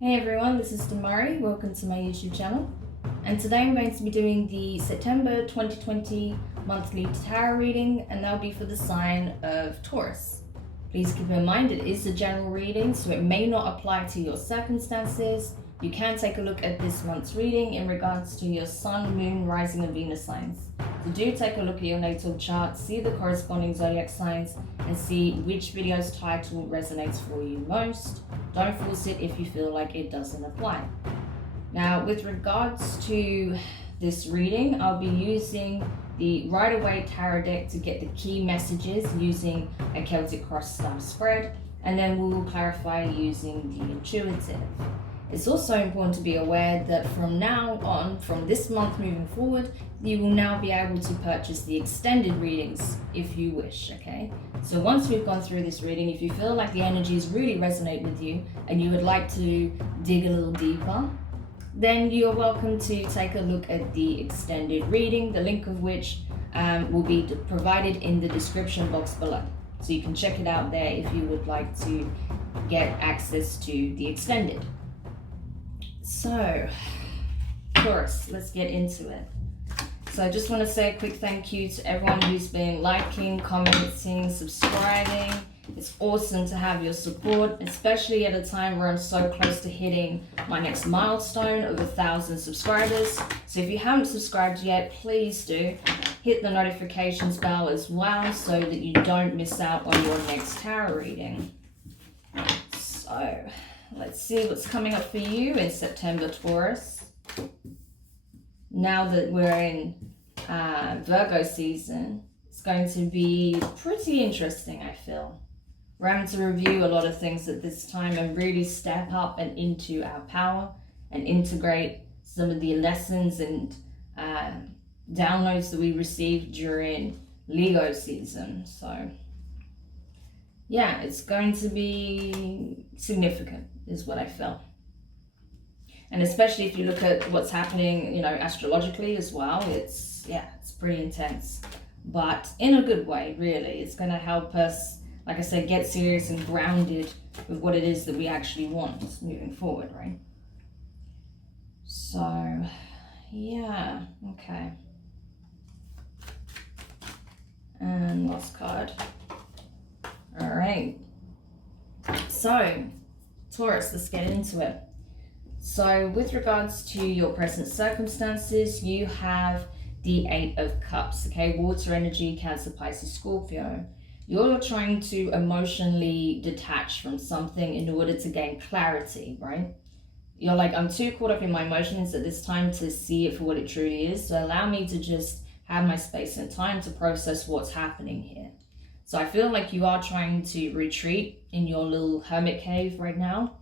Hey everyone, this is Demari. Welcome to my YouTube channel. And today I'm going to be doing the September 2020 monthly tarot reading, and that'll be for the sign of Taurus. Please keep in mind it is a general reading, so it may not apply to your circumstances. You can take a look at this month's reading in regards to your Sun, Moon, Rising, and Venus signs. So do take a look at your natal chart, see the corresponding zodiac signs, and see which video's title resonates for you most. Don't force it if you feel like it doesn't apply. Now, with regards to this reading, I'll be using the Rider-Waite Tarot deck to get the key messages using a Celtic cross style spread, and then we will clarify using the intuitive. It's also important to be aware that from now on, from this month moving forward, you will now be able to purchase the extended readings if you wish, okay? So once we've gone through this reading, if you feel like the energies really resonate with you and you would like to dig a little deeper, then you're welcome to take a look at the extended reading, the link of which will be provided in the description box below. So you can check it out there if you would like to get access to the extended. So, Taurus, let's get into it. So I just want to say a quick thank you to everyone who's been liking, commenting, subscribing. It's awesome to have your support, especially at a time where I'm so close to hitting my next milestone of 1,000 subscribers. So if you haven't subscribed yet, please do. Hit the notifications bell as well so that you don't miss out on your next tarot reading. So let's see what's coming up for you in September, Taurus. Now that we're in Virgo season, it's going to be pretty interesting, I feel. We're having to review a lot of things at this time and really step up and into our power and integrate some of the lessons and downloads that we received during Leo season. So yeah, it's going to be significant is what I feel. And especially if you look at what's happening, you know, astrologically as well, it's pretty intense, but in a good way, really. It's going to help us, like I said, get serious and grounded with what it is that we actually want moving forward, right? So, yeah, okay. And last card. All right. So, Taurus, let's get into it. So with regards to your present circumstances, you have the 8 of Cups, okay? Water energy, Cancer, Pisces, Scorpio. You're trying to emotionally detach from something in order to gain clarity, right? You're like, I'm too caught up in my emotions at this time to see it for what it truly is. So allow me to just have my space and time to process what's happening here. So I feel like you are trying to retreat in your little hermit cave right now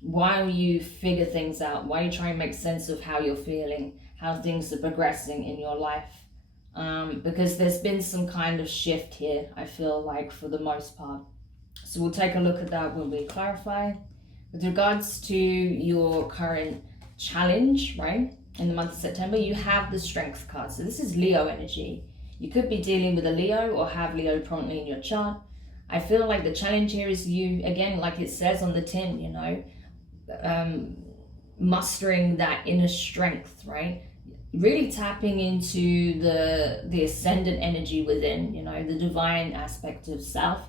while you figure things out, while you try and make sense of how you're feeling, how things are progressing in your life. Because there's been some kind of shift here, I feel like, for the most part. So we'll take a look at that when we clarify. With regards to your current challenge, right, in the month of September, you have the Strength card. So this is Leo energy. You could be dealing with a Leo or have Leo prominently in your chart. I feel like the challenge here is you, again, like it says on the tin, you know, mustering that inner strength, right? Really tapping into the ascendant energy within, you know, the divine aspect of self.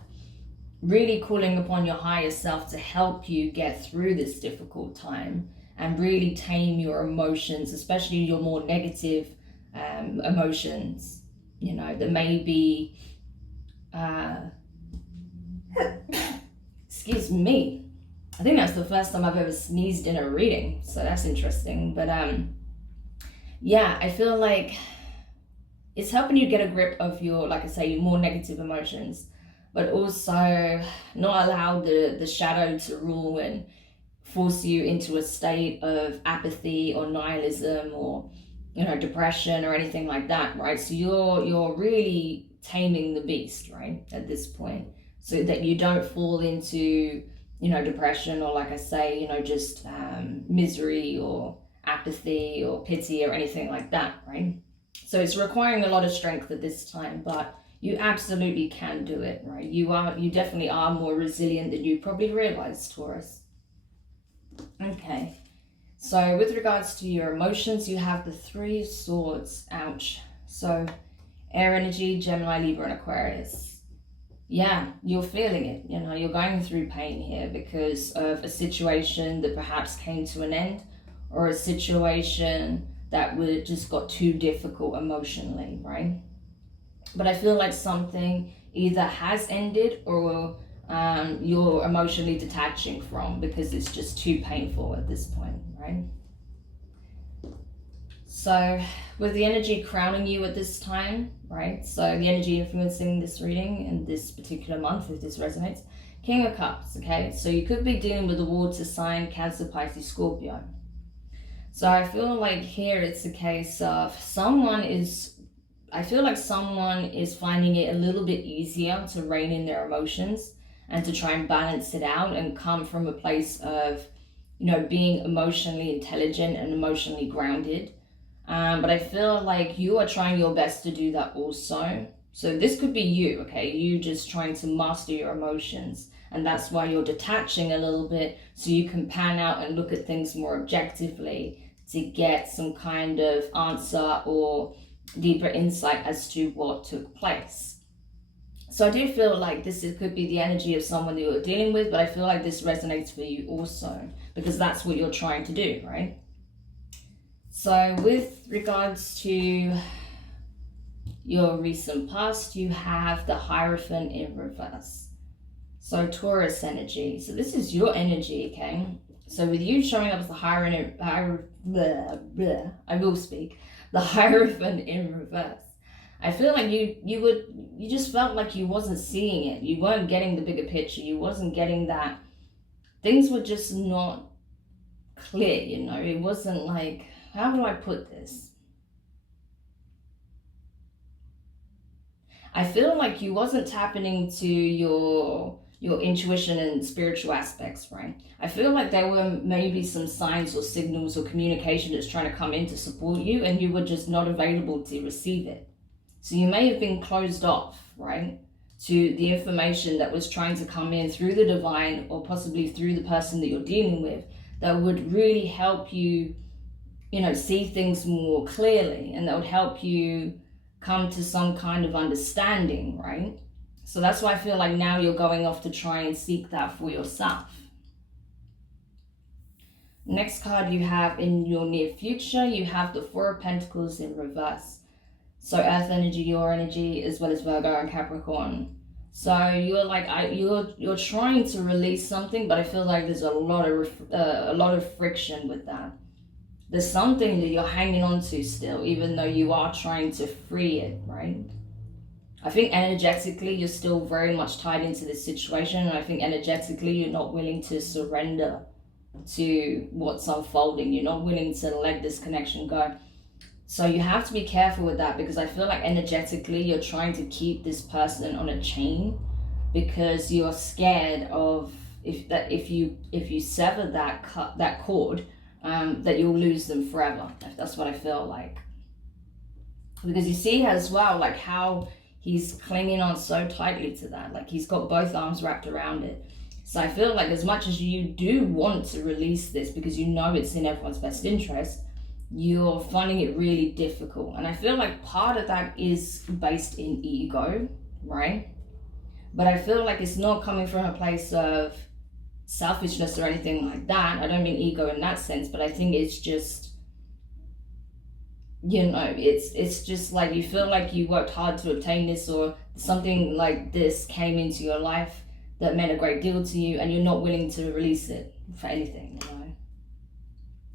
Really calling upon your higher self to help you get through this difficult time and really tame your emotions, especially your more negative emotions, you know, that may be excuse me, I think that's the first time I've ever sneezed in a reading, so that's interesting. But yeah, I feel like it's helping you get a grip of your, like I say, your more negative emotions, but also not allow the shadow to rule and force you into a state of apathy or nihilism or, you know, depression or anything like that, right? So you're really taming the beast, right, at this point, so that you don't fall into, you know, depression or, like I say, you know, just misery or apathy or pity or anything like that, right? So it's requiring a lot of strength at this time, but you absolutely can do it, right? You definitely are more resilient than you probably realize, Taurus. Okay. So with regards to your emotions, you have the Three Swords. Ouch. So air energy, Gemini, Libra, and Aquarius. Yeah, you're feeling it. You know, you're going through pain here because of a situation that perhaps came to an end, or a situation that would just got too difficult emotionally, right? But I feel like something either has ended, or you're emotionally detaching from, because it's just too painful at this point, right? So with the energy crowning you at this time, right? So the energy influencing this reading in this particular month, if this resonates, King of Cups, okay? So you could be dealing with a water sign, Cancer, Pisces, Scorpio. So I feel like here it's a case of I feel like someone is finding it a little bit easier to rein in their emotions and to try and balance it out and come from a place of, you know, being emotionally intelligent and emotionally grounded. But I feel like you are trying your best to do that also. So this could be you, okay? You just trying to master your emotions. And that's why you're detaching a little bit, so you can pan out and look at things more objectively to get some kind of answer or deeper insight as to what took place. So I do feel like could be the energy of someone that you're dealing with, but I feel like this resonates for you also, because that's what you're trying to do, right? So with regards to your recent past, you have the Hierophant in reverse. So Taurus energy. So this is your energy, okay? So with you showing up as the Hierophant, I will speak, the Hierophant in reverse. I feel like you just felt like you wasn't seeing it. You weren't getting the bigger picture. You wasn't getting that. Things were just not clear, you know? It wasn't like, how do I put this? I feel like you wasn't tapping into your intuition and spiritual aspects, right? I feel like there were maybe some signs or signals or communication that's trying to come in to support you, and you were just not available to receive it. So you may have been closed off, right, to the information that was trying to come in through the divine, or possibly through the person that you're dealing with, that would really help you, you know, see things more clearly, and that would help you come to some kind of understanding, right? So that's why I feel like now you're going off to try and seek that for yourself. Next card you have in your near future, you have the Four of Pentacles in reverse. So Earth energy, your energy, as well as Virgo and Capricorn. So you're like, you're trying to release something, but I feel like there's a lot of friction with that. There's something that you're hanging on to still, even though you are trying to free it, right? I think energetically you're still very much tied into this situation, and I think energetically you're not willing to surrender to what's unfolding. You're not willing to let this connection go. So you have to be careful with that, because I feel like energetically you're trying to keep this person on a chain, because you're scared of if you sever that cord, that you'll lose them forever. That's what I feel like. Because you see as well, like how he's clinging on so tightly to that, like he's got both arms wrapped around it. So I feel like as much as you do want to release this, because you know it's in everyone's best interest, you're finding it really difficult. And I feel like part of that is based in ego, right? But I feel like it's not coming from a place of selfishness or anything like that. I don't mean ego in that sense, but I think it's just, you know, it's just like you feel like you worked hard to obtain this, or something like this came into your life that meant a great deal to you, and you're not willing to release it for anything, you know?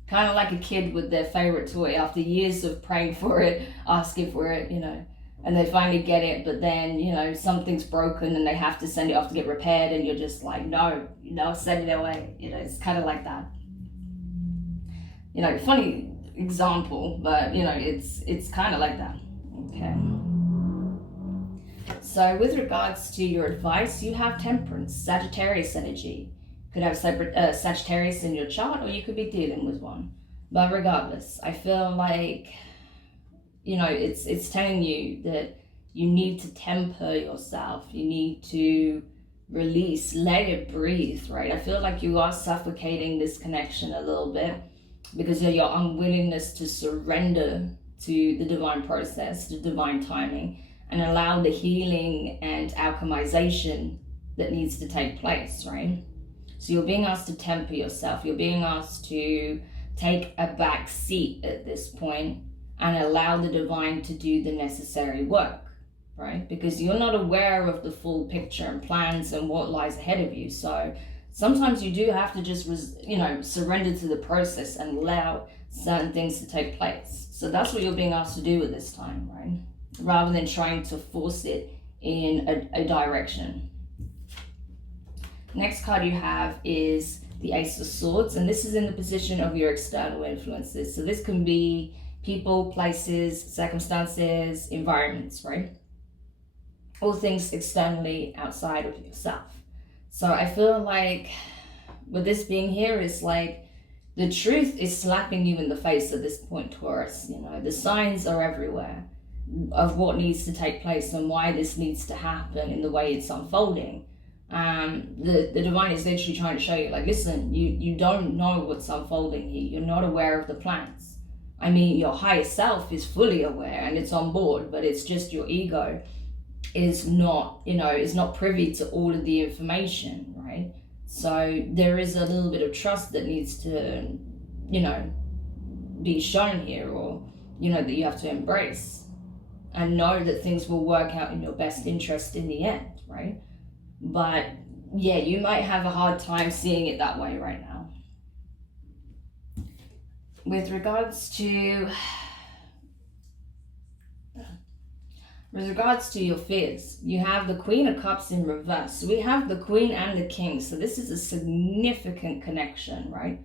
Kind of like a kid with their favorite toy, after years of praying for it, asking for it, you know, and they finally get it, but then, you know, something's broken and they have to send it off to get repaired, and you're just like, no, send it away. You know, it's kind of like that. You know, funny example, but, you know, it's kind of like that. Okay. So with regards to your advice, you have Temperance, Sagittarius energy. Could have Sagittarius in your chart, or you could be dealing with one. But regardless, I feel like, you know, it's telling you that you need to temper yourself. You need to release, let it breathe, right? I feel like you are suffocating this connection a little bit because of your unwillingness to surrender to the divine process, the divine timing, and allow the healing and alchemization that needs to take place, right? So you're being asked to temper yourself. You're being asked to take a back seat at this point and allow the divine to do the necessary work, right? Because you're not aware of the full picture and plans and what lies ahead of you. So sometimes you do have to just, surrender to the process and allow certain things to take place. So that's what you're being asked to do at this time, right? Rather than trying to force it in a direction. Next card you have is the Ace of Swords, and this is in the position of your external influences. So this can be people, places, circumstances, environments, right? All things externally outside of yourself. So I feel like with this being here is like the truth is slapping you in the face at this point, Taurus. The signs are everywhere of what needs to take place and why this needs to happen in the way it's unfolding. The divine is literally trying to show you, like, listen, you don't know what's unfolding here. You're not aware of the plans. I mean, your higher self is fully aware and it's on board, but it's just your ego is not privy to all of the information, right? So there is a little bit of trust that needs to, be shown here, or, that you have to embrace and know that things will work out in your best interest in the end, right? But yeah, you might have a hard time seeing it that way right now. With regards to your fears, you have the Queen of Cups in reverse. So we have the Queen and the King. So this is a significant connection, right?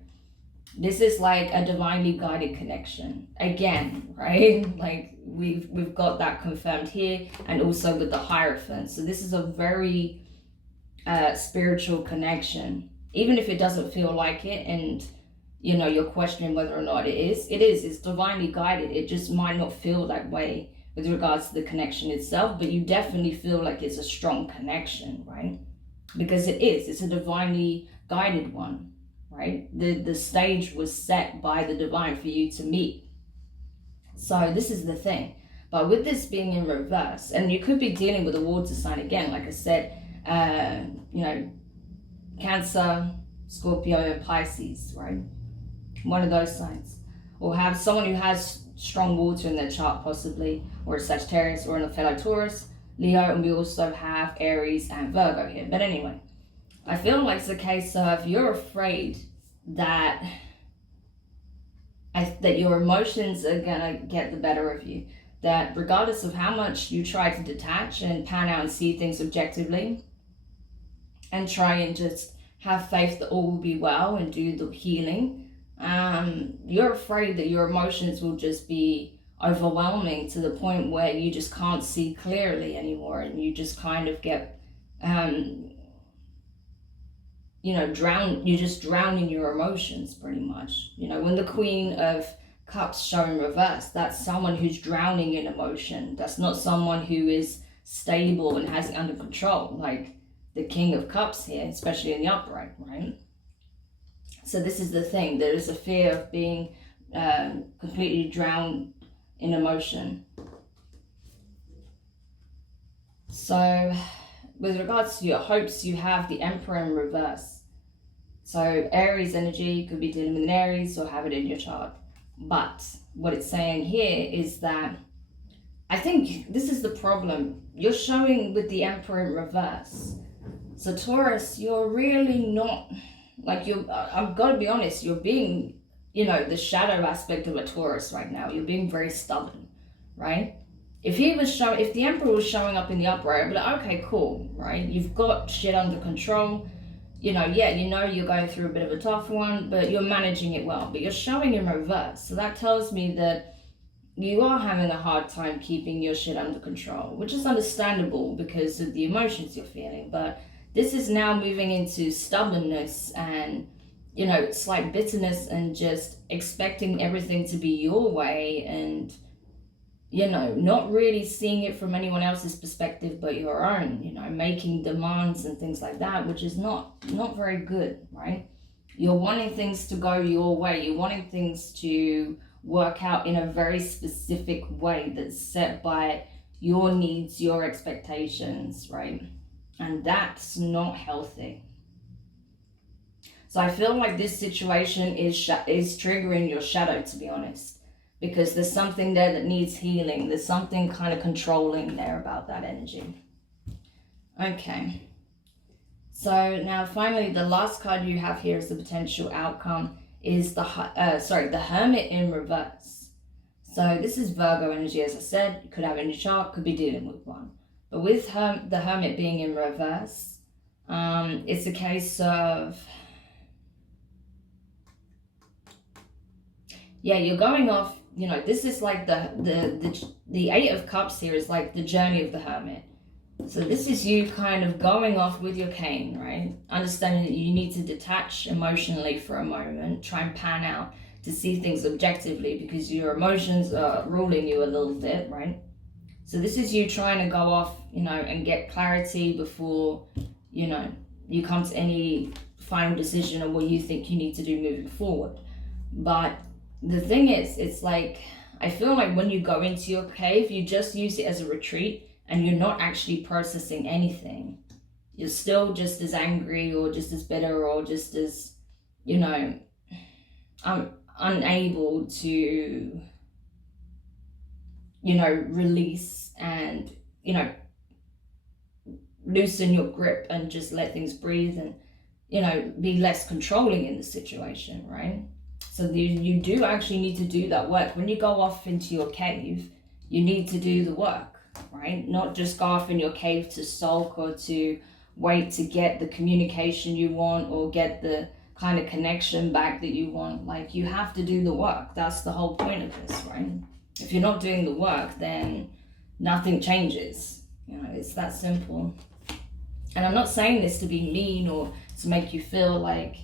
This is like a divinely guided connection. Again, right? Like we've got that confirmed here, and also with the Hierophant. So this is a very spiritual connection, even if it doesn't feel like it, and you're questioning whether or not it's divinely guided. It just might not feel that way with regards to the connection itself, but you definitely feel like it's a strong connection, right? Because it's a divinely guided one, right? The stage was set by the divine for you to meet. So this is the thing. But with this being in reverse, and you could be dealing with a water sign again, like I said, Cancer, Scorpio, and Pisces, right? One of those signs. Or have someone who has strong water in their chart, possibly, or a Sagittarius, or a fellow Taurus, Leo, and we also have Aries and Virgo here. But anyway, I feel like it's a case of you're afraid that your emotions are gonna get the better of you. That regardless of how much you try to detach and pan out and see things objectively, and try and just have faith that all will be well and do the healing, you're afraid that your emotions will just be overwhelming to the point where you just can't see clearly anymore, and you just kind of get you just drown in your emotions pretty much. When the Queen of Cups show in reverse, that's someone who's drowning in emotion. That's not someone who is stable and has it under control, like the King of Cups here, especially in the upright, right? So this is the thing. There is a fear of being completely drowned in emotion. So with regards to your hopes, you have the Emperor in reverse. So Aries energy, could be dealing with an Aries or have it in your chart. But what it's saying here is that I think this is the problem. You're showing with the Emperor in reverse. So Taurus, you're really not, like, I've got to be honest, you're being, the shadow aspect of a Taurus right now. You're being very stubborn, right? If the Emperor was showing up in the upright, I'd be like, okay, cool, right? You've got shit under control. You're going through a bit of a tough one, but you're managing it well. But you're showing in reverse. So that tells me that you are having a hard time keeping your shit under control, which is understandable because of the emotions you're feeling. But this is now moving into stubbornness and, slight bitterness and just expecting everything to be your way and, you know, not really seeing it from anyone else's perspective but your own, you know, making demands and things like that, which is not very good, right? You're wanting things to go your way. You're wanting things to work out in a very specific way that's set by your needs, your expectations, right? And that's not healthy. So I feel like this situation is triggering your shadow, to be honest, because there's something there that needs healing. There's something kind of controlling there about that energy. Okay. So now finally, the last card you have here as the potential outcome is the Hermit in reverse. So this is Virgo energy, as I said. You could have in your chart, could be dealing with one. But with the Hermit being in reverse, it's a case of, yeah, you're going off, you know, this is like the Eight of Cups here is like the journey of the Hermit. So this is you kind of going off with your cane, right? Understanding that you need to detach emotionally for a moment, try and pan out to see things objectively because your emotions are ruling you a little bit, right? So this is you trying to go off, you know, and get clarity before, you know, you come to any final decision on what you think you need to do moving forward. But the thing is, it's like, I feel like when you go into your cave, you just use it as a retreat and you're not actually processing anything. You're still just as angry or just as bitter or just as, you know, unable to, you know, release and, you know, loosen your grip and just let things breathe and, you know, be less controlling in the situation, right? So you do actually need to do that work. When you go off into your cave, you need to do the work, right? Not just go off in your cave to sulk or to wait to get the communication you want or get the kind of connection back that you want. Like, you have to do the work. That's the whole point of this, right? If you're not doing the work, then nothing changes. You know, it's that simple. And I'm not saying this to be mean or to make you feel like,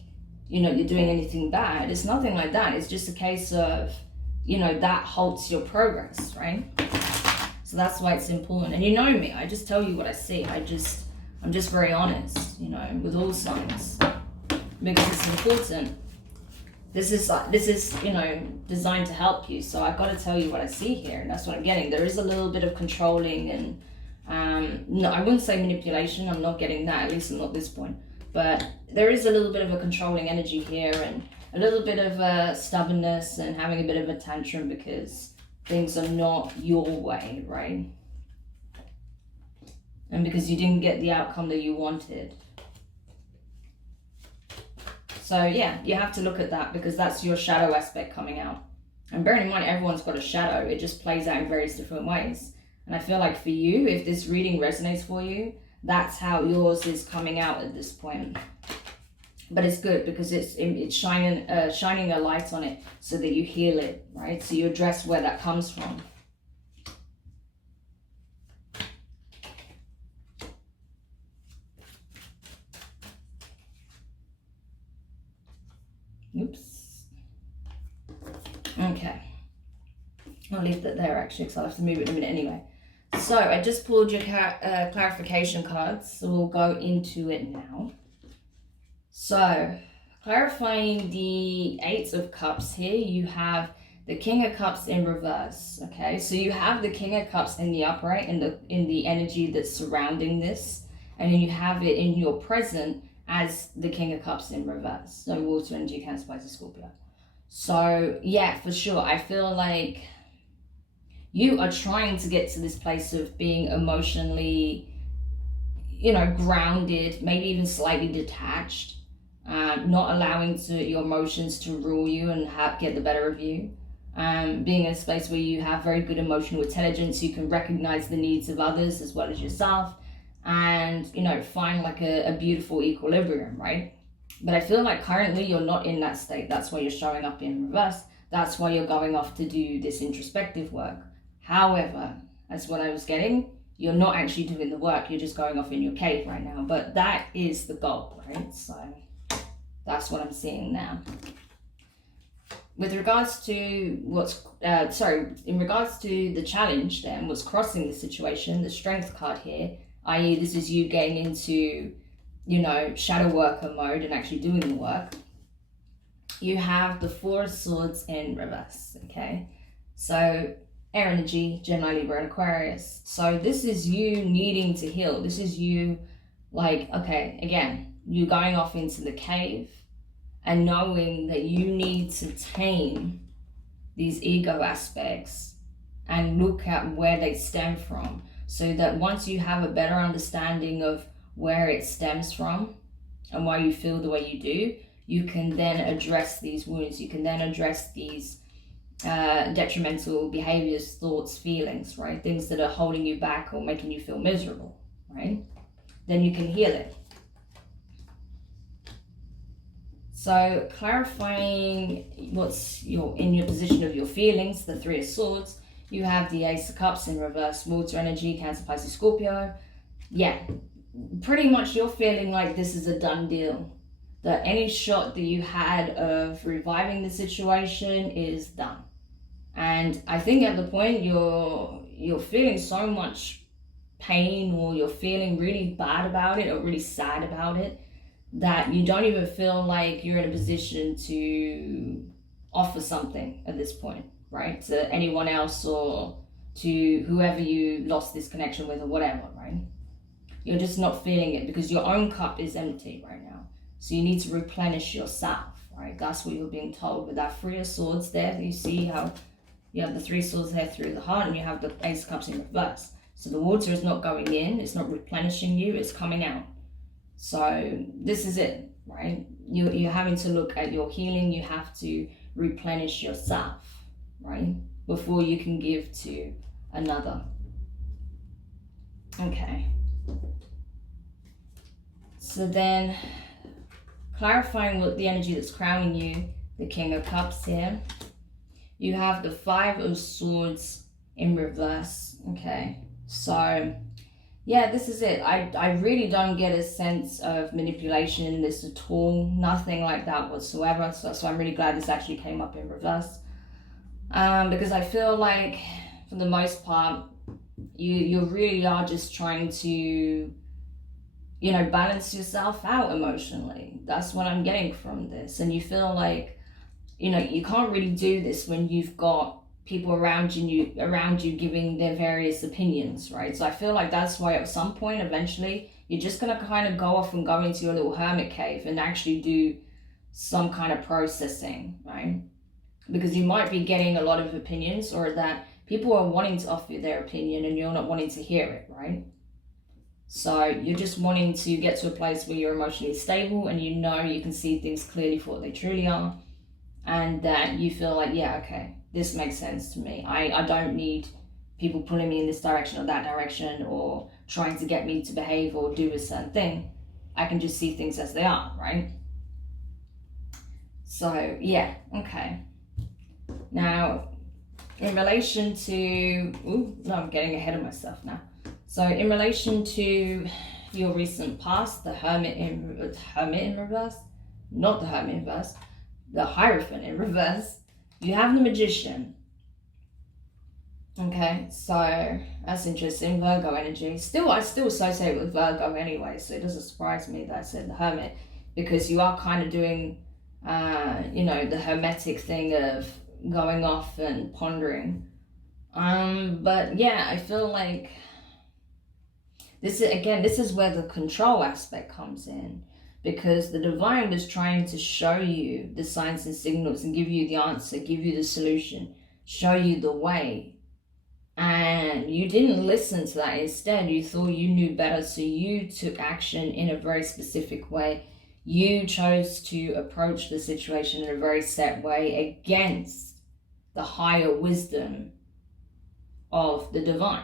you know, you're doing anything bad. It's nothing like that. It's just a case of, you know, that halts your progress, right? So that's why it's important. And you know me, I just tell you what I see. I'm just very honest, you know, with all signs, because it's important. This is, you know, designed to help you. So I've got to tell you what I see here, and that's what I'm getting. There is a little bit of controlling and, no, I wouldn't say manipulation. I'm not getting that, at least not at this point. But there is a little bit of a controlling energy here and a little bit of stubbornness and having a bit of a tantrum because things are not your way, right? And because you didn't get the outcome that you wanted. So yeah, you have to look at that because that's your shadow aspect coming out. And bearing in mind, everyone's got a shadow. It just plays out in various different ways. And I feel like for you, if this reading resonates for you, that's how yours is coming out at this point. But it's good because it's shining a light on it so that you heal it, right? So you address where that comes from. Oops. Okay. I'll leave that there actually because I'll have to move it in a minute anyway. So I just pulled your clarification cards, so we'll go into it now. So clarifying the Eight of Cups here, you have the King of Cups in reverse. Okay, so you have the King of Cups in the upright in the energy that's surrounding this, and then you have it in your present as the King of Cups in reverse. So water energy, Cancer, Pisces, Scorpio. So yeah, for sure, I feel like you are trying to get to this place of being emotionally, you know, grounded, maybe even slightly detached, not allowing your emotions to rule you and get the better of you. Being in a space where you have very good emotional intelligence, you can recognize the needs of others as well as yourself, and, you know, find like a beautiful equilibrium, right? But I feel like currently you're not in that state. That's why you're showing up in reverse. That's why you're going off to do this introspective work. However, that's what I was getting. You're not actually doing the work. You're just going off in your cave right now. But that is the goal, right? So that's what I'm seeing now. with regards to in regards to the challenge, then what's crossing the situation, the strength card here, i.e. this is you getting into, you know, shadow worker mode and actually doing the work. You have the Four of Swords in reverse, okay? So air energy, Gemini, Libra, and Aquarius. So this is you needing to heal. This is you like, okay, again, you going off into the cave and knowing that you need to tame these ego aspects and look at where they stem from, so that once you have a better understanding of where it stems from and why you feel the way you do, you can then address these wounds. You can then address these detrimental behaviors, thoughts, feelings, right? Things that are holding you back or making you feel miserable, right? Then you can heal it. So clarifying what's in your position of your feelings, the Three of Swords, you have the Ace of Cups in reverse, water energy, Cancer, Pisces, Scorpio. Yeah, pretty much you're feeling like this is a done deal. That any shot that you had of reviving the situation is done. And I think at the point you're feeling so much pain, or you're feeling really bad about it or really sad about it, that you don't even feel like you're in a position to offer something at this point, right? To anyone else or to whoever you lost this connection with or whatever, right? You're just not feeling it because your own cup is empty right now. So you need to replenish yourself, right? That's what you're being told with that Three of Swords there. You see how you have the Three Swords there through the heart, and you have the Ace of Cups in reverse. So the water is not going in, it's not replenishing you, it's coming out. So this is it, right? You're having to look at your healing. You have to replenish yourself, right? Before you can give to another. Okay. So then, clarifying what the energy that's crowning you, the King of Cups here. You have the Five of Swords in reverse, okay? So yeah, this is it. I really don't get a sense of manipulation in this at all. Nothing like that whatsoever. So I'm really glad this actually came up in reverse. Because I feel like, for the most part, you really are just trying to, you know, balance yourself out emotionally. That's what I'm getting from this. And you feel like, you know, you can't really do this when you've got people around you giving their various opinions, right? So I feel like that's why at some point, eventually, you're just going to kind of go off and go into your little hermit cave and actually do some kind of processing, right? Because you might be getting a lot of opinions, or that people are wanting to offer you their opinion and you're not wanting to hear it, right? So you're just wanting to get to a place where you're emotionally stable and you know you can see things clearly for what they truly are, and that you feel like, yeah, okay, this makes sense to me. I don't need people pulling me in this direction or that direction, or trying to get me to behave or do a certain thing. I can just see things as they are, right? So yeah, okay. Now, in relation to, I'm getting ahead of myself now. So in relation to your recent past, the Hermit in reverse, not the Hermit in reverse, the Hierophant in reverse, you have the Magician. Okay, so that's interesting. Virgo energy. I still associate with Virgo anyway, so it doesn't surprise me that I said the Hermit, because you are kind of doing, you know, the hermetic thing of going off and pondering. But yeah, I feel like this is where the control aspect comes in, because the divine was trying to show you the signs and signals and give you the answer, give you the solution, show you the way. And you didn't listen to that. Instead, you thought you knew better, so you took action in a very specific way. You chose to approach the situation in a very set way against the higher wisdom of the divine.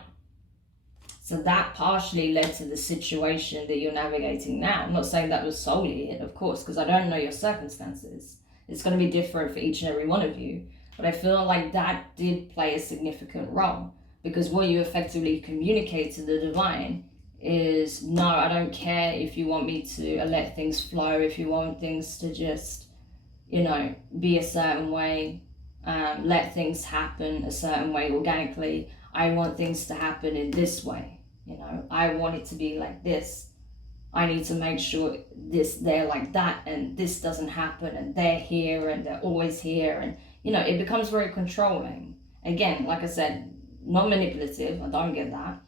So that partially led to the situation that you're navigating now. I'm not saying that was solely it, of course, because I don't know your circumstances. It's going to be different for each and every one of you. But I feel like that did play a significant role, because what you effectively communicate to the divine is, no, I don't care if you want me to let things flow, if you want things to just, you know, be a certain way, let things happen a certain way organically. I want things to happen in this way, you know, I want it to be like this. I need to make sure they're like that, and this doesn't happen, and they're here and they're always here. And, you know, it becomes very controlling. Again, like I said, not manipulative, I don't get that.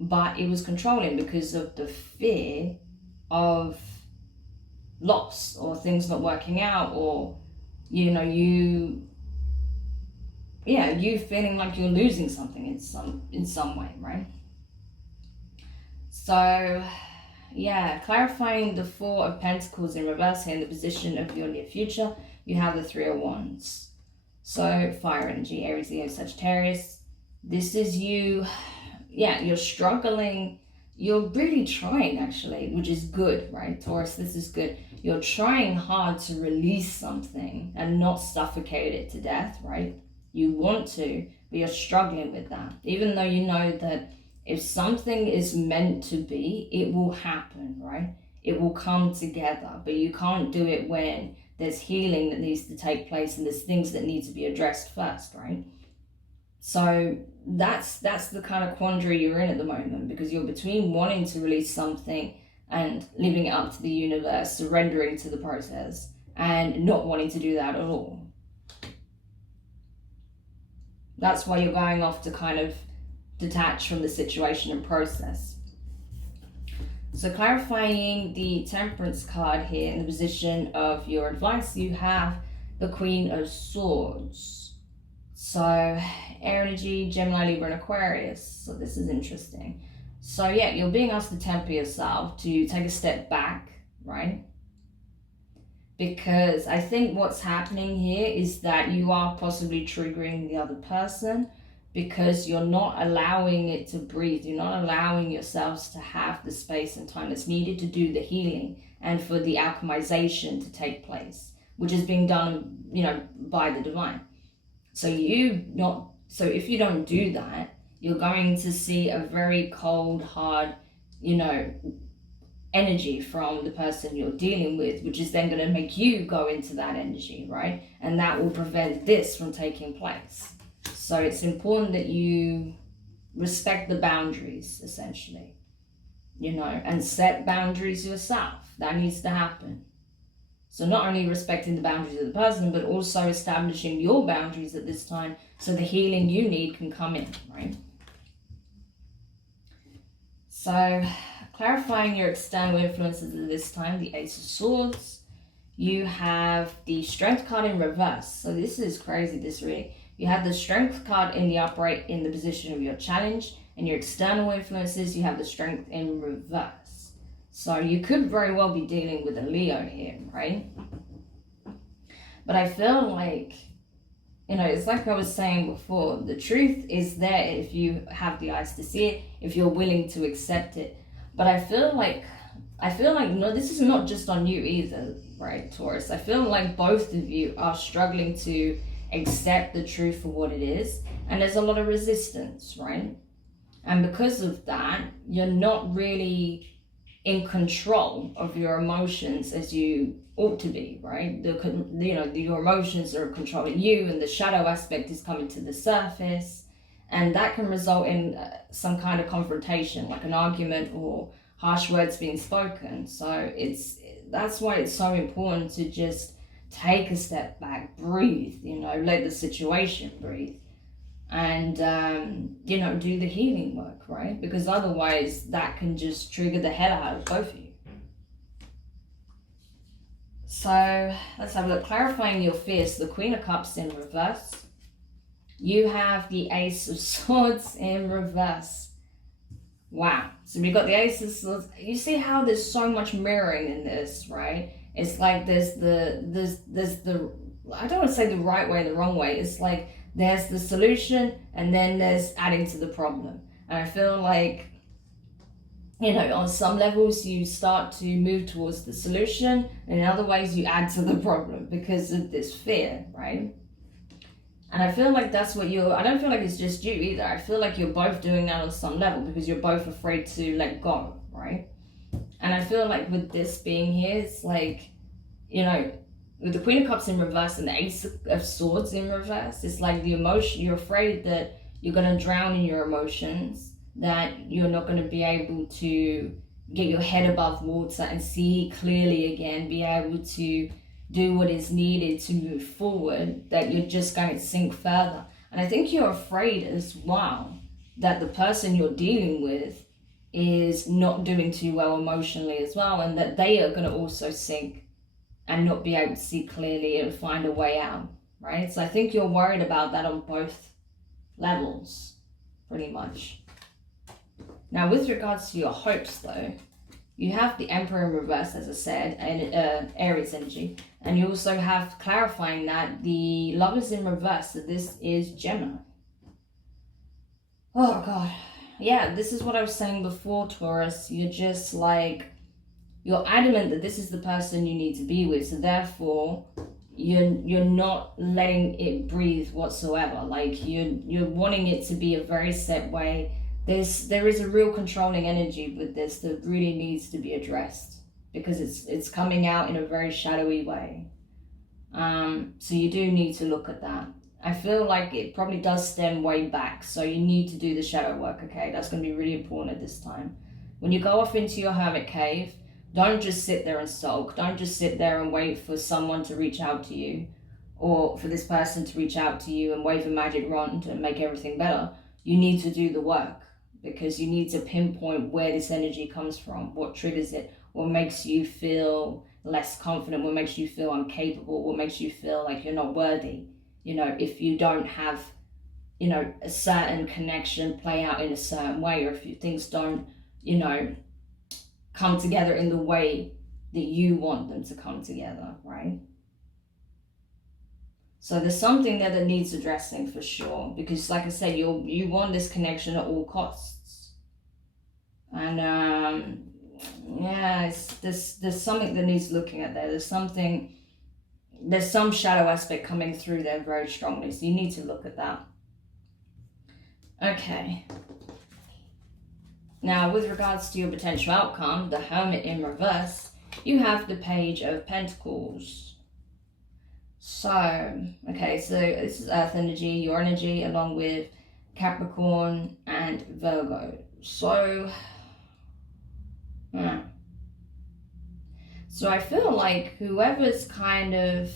But it was controlling because of the fear of loss or things not working out, or, you know, you feeling like you're losing something in some way, right? So yeah, clarifying the Four of Pentacles in reverse here in the position of your near future, you have the Three of Wands. So fire energy, Aries, Leo, Sagittarius. This is you, yeah, you're struggling. You're really trying, actually, which is good, right? Taurus, this is good. You're trying hard to release something and not suffocate it to death, right? You want to, but you're struggling with that. Even though you know that if something is meant to be, it will happen, right? It will come together, but you can't do it when there's healing that needs to take place and there's things that need to be addressed first, right? So that's the kind of quandary you're in at the moment, because you're between wanting to release something and leaving it up to the universe, surrendering to the process, and not wanting to do that at all. That's why you're going off to kind of detach from the situation and process. So clarifying the Temperance card here in the position of your advice, you have the Queen of Swords. So air energy, Gemini, Libra, and Aquarius. So this is interesting. So yeah, you're being asked to temper yourself, to take a step back, right? Because I think what's happening here is that you are possibly triggering the other person, because you're not allowing it to breathe. You're not allowing yourselves to have the space and time that's needed to do the healing and for the alchemization to take place, which is being done, you know, by the divine. So if you don't do that, you're going to see a very cold, hard, you know, energy from the person you're dealing with, which is then going to make you go into that energy, right? And that will prevent this from taking place. So it's important that you respect the boundaries, essentially, you know, and set boundaries yourself. That needs to happen. So not only respecting the boundaries of the person, but also establishing your boundaries at this time so the healing you need can come in, right? So clarifying your external influences at this time, the Ace of Swords. You have the Strength card in reverse. So this is crazy, this reading. You have the Strength card in the upright in the position of your challenge, and your external influences, you have the Strength in reverse. So you could very well be dealing with a Leo here, right? But I feel like, you know, it's like I was saying before, the truth is there if you have the eyes to see it, if you're willing to accept it. But I feel like no, this is not just on you either, right, Taurus? I feel like both of you are struggling to accept the truth for what it is, and there's a lot of resistance, right? And because of that, you're not really in control of your emotions as you ought to be, right? Your emotions are controlling you, and the shadow aspect is coming to the surface, and that can result in some kind of confrontation, like an argument or harsh words being spoken. So that's why it's so important to just take a step back, breathe, you know, let the situation breathe, and you know, do the healing work, right? Because otherwise that can just trigger the hell out of both of you. So let's have a look. Clarifying your fears, the Queen of Cups in reverse. You have the Ace of Swords in reverse. Wow. So we got the Ace of Swords. You see how there's so much mirroring in this, right? It's like there's the I don't want to say the right way, the wrong way. It's like there's the solution, and then there's adding to the problem. And I feel like, you know, on some levels you start to move towards the solution, and in other ways you add to the problem because of this fear, right? And I feel like that's what I don't feel like it's just you either. I feel like you're both doing that on some level because you're both afraid to let go, right? And I feel like with this being here, it's like, you know, with the Queen of Cups in reverse and the Ace of Swords in reverse, it's like the emotion, you're afraid that you're going to drown in your emotions, that you're not going to be able to get your head above water and see clearly again, be able to do what is needed to move forward, that you're just going to sink further. And I think you're afraid as well that the person you're dealing with is not doing too well emotionally as well, and that they are going to also sink and not be able to see clearly and find a way out, right? So I think you're worried about that on both levels, pretty much. Now, with regards to your hopes, though, you have the Emperor in reverse, as I said, and Aries energy. And you also have clarifying that the Lovers in reverse, so this is Gemini. Oh, God. Yeah, this is what I was saying before, Taurus. You're just like, you're adamant that this is the person you need to be with. So therefore, you're not letting it breathe whatsoever. Like, you're wanting it to be a very set way. There is a real controlling energy with this that really needs to be addressed, because it's coming out in a very shadowy way. So you do need to look at that. I feel like it probably does stem way back, so you need to do the shadow work, okay? That's going to be really important at this time. When you go off into your hermit cave, don't just sit there and sulk. Don't just sit there and wait for someone to reach out to you, or for this person to reach out to you and wave a magic wand and make everything better. You need to do the work, because you need to pinpoint where this energy comes from, what triggers it, what makes you feel less confident, what makes you feel incapable, what makes you feel like you're not worthy. You know, if you don't have, you know, a certain connection play out in a certain way, or if things don't, you know, come together in the way that you want them to come together, right? So there's something there that needs addressing for sure, because like I said, you want this connection at all costs. And yeah, there's something that needs looking at there. There's some shadow aspect coming through there very strongly, so you need to look at that. Okay. Now, with regards to your potential outcome, the Hermit in reverse, you have the Page of Pentacles. So, okay, so this is Earth energy, your energy, along with Capricorn and Virgo. So, yeah. So I feel like whoever's kind of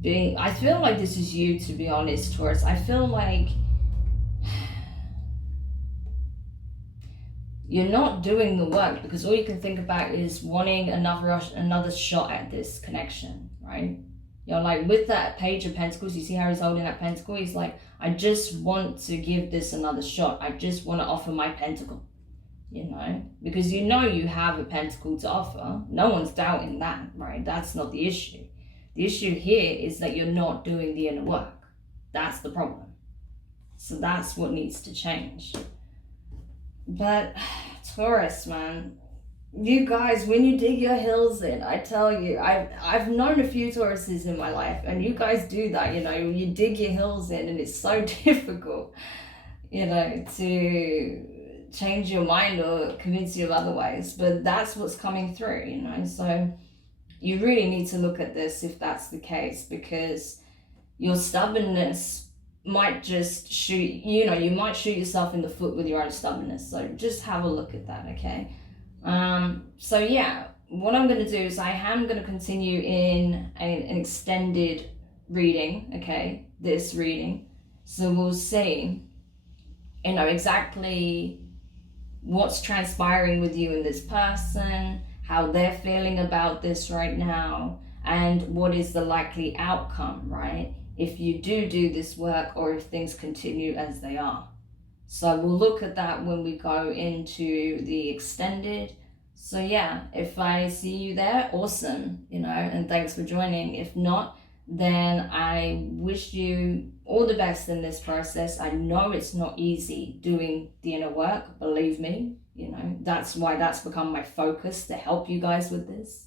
being, I feel like this is you, to be honest, Taurus. I feel like you're not doing the work, because all you can think about is wanting another shot at this connection, right? You're like, with that Page of Pentacles, you see how he's holding that pentacle? He's like, I just want to give this another shot. I just want to offer my pentacle, you know? Because you know you have a pentacle to offer. No one's doubting that, right? That's not the issue. The issue here is that you're not doing the inner work. That's the problem. So that's what needs to change. But Taurus, man, you guys, when you dig your heels in, I tell you, I've known a few Tauruses in my life, and you guys do that, you know, you dig your heels in, and it's so difficult, you know, to change your mind or convince you of otherwise. But that's what's coming through, you know. So you really need to look at this if that's the case, because your stubbornness might just shoot, you know, you might shoot yourself in the foot with your own stubbornness. So just have a look at that, okay? So yeah, what I'm going to do is I am going to continue in an extended reading, okay, this reading. So we'll see, you know, exactly what's transpiring with you and this person, how they're feeling about this right now, and what is the likely outcome, right? If you do this work, or if things continue as they are. So we'll look at that when we go into the extended. So yeah, if I see you there, awesome, you know, and thanks for joining. If not, then I wish you all the best in this process. I know it's not easy doing the inner work, believe me, you know, that's why that's become my focus, to help you guys with this.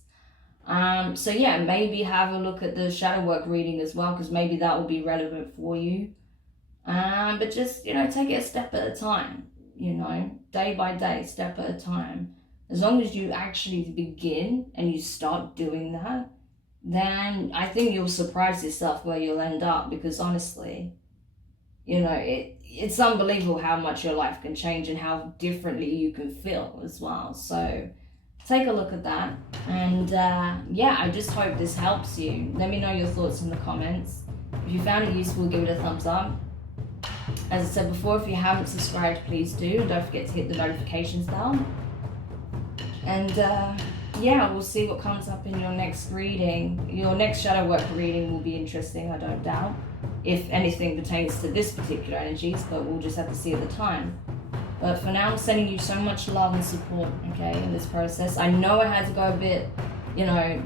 So yeah, maybe have a look at the shadow work reading as well, because maybe that will be relevant for you. But just, you know, take it a step at a time, you know, day by day, step at a time. As long as you actually begin and you start doing that, then I think you'll surprise yourself where you'll end up, because honestly, you know, it's unbelievable how much your life can change and how differently you can feel as well. So take a look at that. And yeah, I just hope this helps you. Let me know your thoughts in the comments. If you found it useful, give it a thumbs up. As I said before, if you haven't subscribed, please do. And don't forget to hit the notifications bell. And yeah, we'll see what comes up in your next reading. Your next shadow work reading will be interesting, I don't doubt, if anything pertains to this particular energies, but we'll just have to see at the time. But for now, I'm sending you so much love and support, okay, in this process. I know I had to go a bit, you know,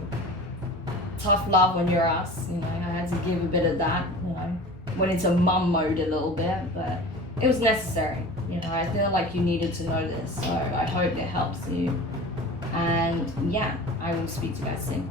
tough love on your ass, you know, I had to give a bit of that, you know, went into mum mode a little bit, but it was necessary, you know, I feel like you needed to know this, so I hope it helps you. And yeah, I will speak to you guys soon.